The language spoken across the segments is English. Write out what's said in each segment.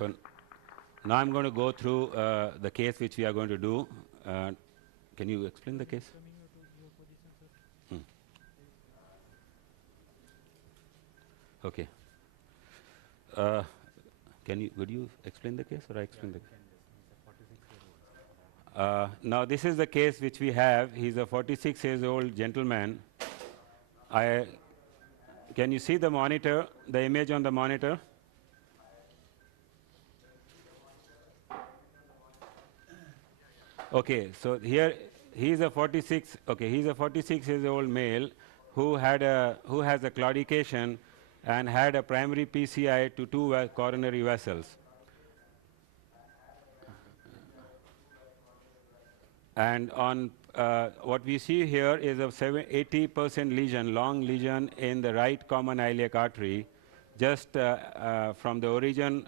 So now I'm going to go through the case which we are going to do. Can you explain the case? Hmm. Okay. Would you explain the case or I explain the case? Now this is the case which we have. He's a 46 years old gentleman. Can you see the monitor, the image on the monitor? Okay, so here he's a 46. Okay, he's a 46 years old male who has a claudication and had a primary PCI to two coronary vessels. And on what we see here is a 80% lesion, long lesion in the right common iliac artery, just from the origin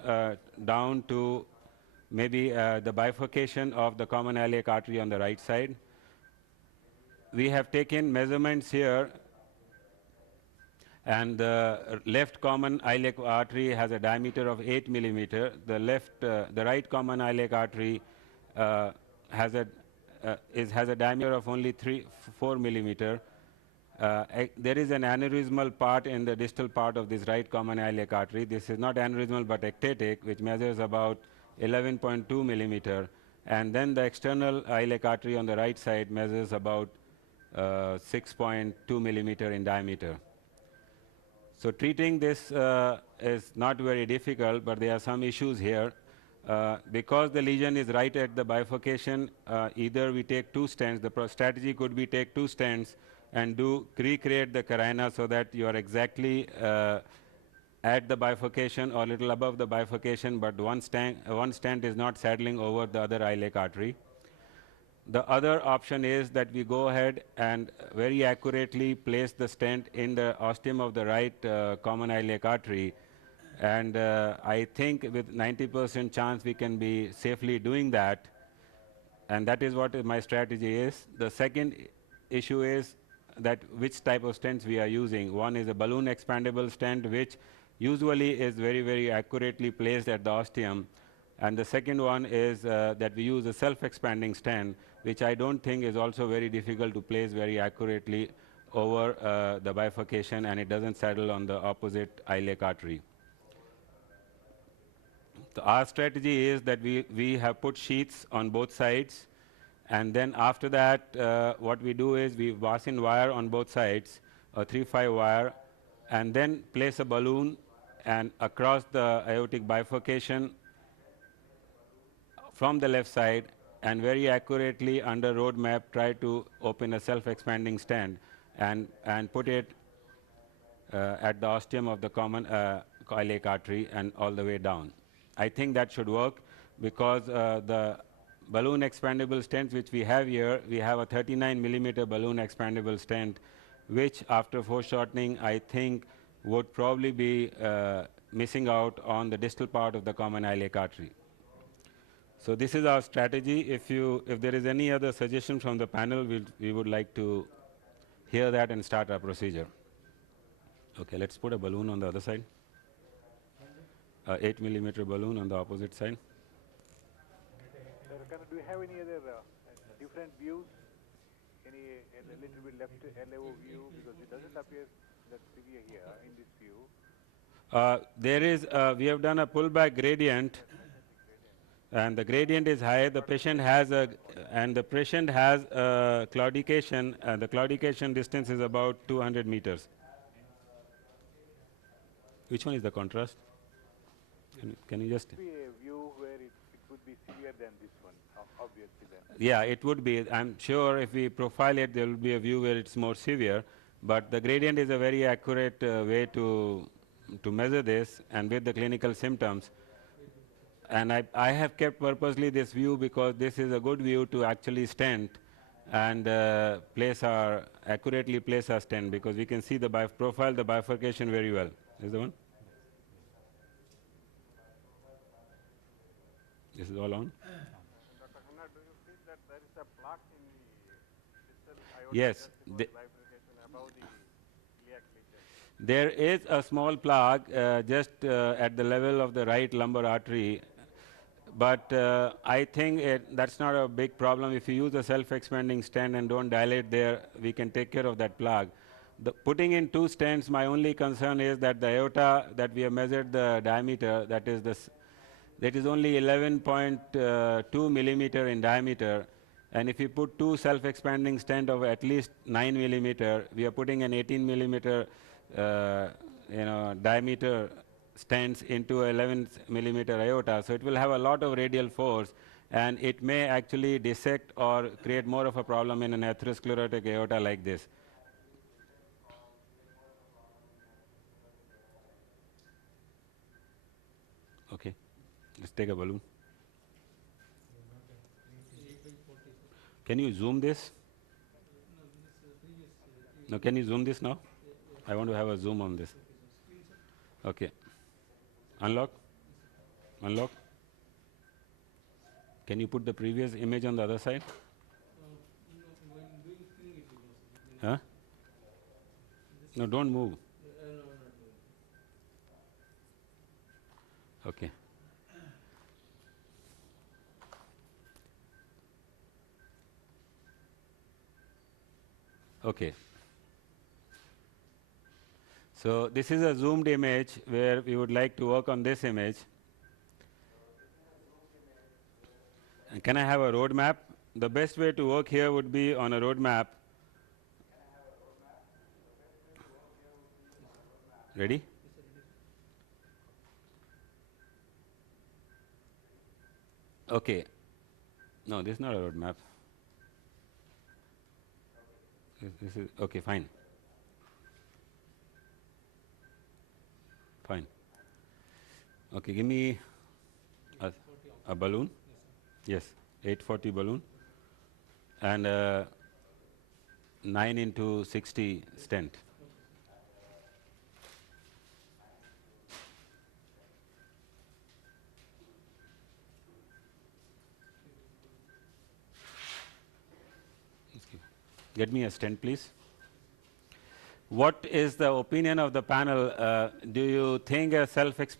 down to maybe the bifurcation of the common iliac artery on the right side. We have taken measurements here, and the left common iliac artery has a diameter of 8 millimeter. The right common iliac artery has a diameter of only 4 millimeter. There is an aneurysmal part in the distal part of this right common iliac artery. This is not aneurysmal but ectatic, which measures about 11.2 millimeter. And then the external iliac artery on the right side measures about 6.2 millimeter in diameter. So treating this is not very difficult, but there are some issues here. Because the lesion is right at the bifurcation, either we take 2 stents. The strategy could be take 2 stents and recreate the carina so that you are exactly at the bifurcation or a little above the bifurcation, but one stent is not saddling over the other iliac artery. The other option is that we go ahead and very accurately place the stent in the ostium of the right common iliac artery. And I think with 90% chance we can be safely doing that. And that is what my strategy is. The second issue is that which type of stents we are using. One is a balloon expandable stent, which usually is very, very accurately placed at the ostium. And the second one is that we use a self-expanding stent, which I don't think is also very difficult to place very accurately over the bifurcation, and it doesn't saddle on the opposite iliac artery. So our strategy is that we have put sheaths on both sides, and then after that, what we do is we Vasin wire on both sides, a 3-5 wire, and then place a balloon and across the aortic bifurcation from the left side, and very accurately under road map try to open a self-expanding stent and put it at the ostium of the common iliac artery and all the way down. I think that should work because the balloon expandable stents which we have here, we have a 39 millimeter balloon expandable stent, which after foreshortening I think would probably be missing out on the distal part of the common iliac artery. So this is our strategy. If there is any other suggestion from the panel, we would like to hear that and start our procedure. Okay, let's put a balloon on the other side. 8 millimeter balloon on the opposite side. Sir, do you have any other different views? A little bit left LAO view, because it doesn't appear that severe here in this view. We have done a pullback gradient, and the gradient is high. The patient has claudication, and the claudication distance is about 200 meters. Which one is the contrast? Can you just? It would be a view where it would be severe than this one, obviously then. Yeah, it would be. I'm sure if we profile it, there will be a view where it's more severe. But the gradient is a very accurate way to measure this, and with the clinical symptoms. And I have kept purposely this view because this is a good view to actually stent and accurately place our stent, because we can see the profile, the bifurcation very well. Is the one? This is all on? Dr. Khanna, do you feel that there is a plaque in the distal aortic Yes. bifurcation above the iliac lesion? There is a small plug just at the level of the right lumbar artery, but I think that's not a big problem. If you use a self-expanding stent and don't dilate there, we can take care of that plug. Putting in 2 stents, my only concern is that the aorta that we have measured the diameter, that is only 11.2 millimeter in diameter. And if you put 2 self-expanding stent of at least 9 millimeter, we are putting an 18 millimeter diameter stents into 11 millimeter aorta. So it will have a lot of radial force, and it may actually dissect or create more of a problem in an atherosclerotic aorta like this. Okay, let's take a balloon. Can you zoom this? No, can you zoom this now? I want to have a zoom on this. Okay. Unlock. Unlock. Can you put the previous image on the other side? Huh? No, don't move. Okay. Okay. So this is a zoomed image where we would like to work on this image. And can I have a road map? The best way to work here would be on a road map. Ready? Okay. No, this is not a road map. This is okay, fine. Fine. Okay, give me a balloon. Yes, 840 balloon. And 9 into 60 stent. Get me a stent, please. What is the opinion of the panel? Do you think a self-expanding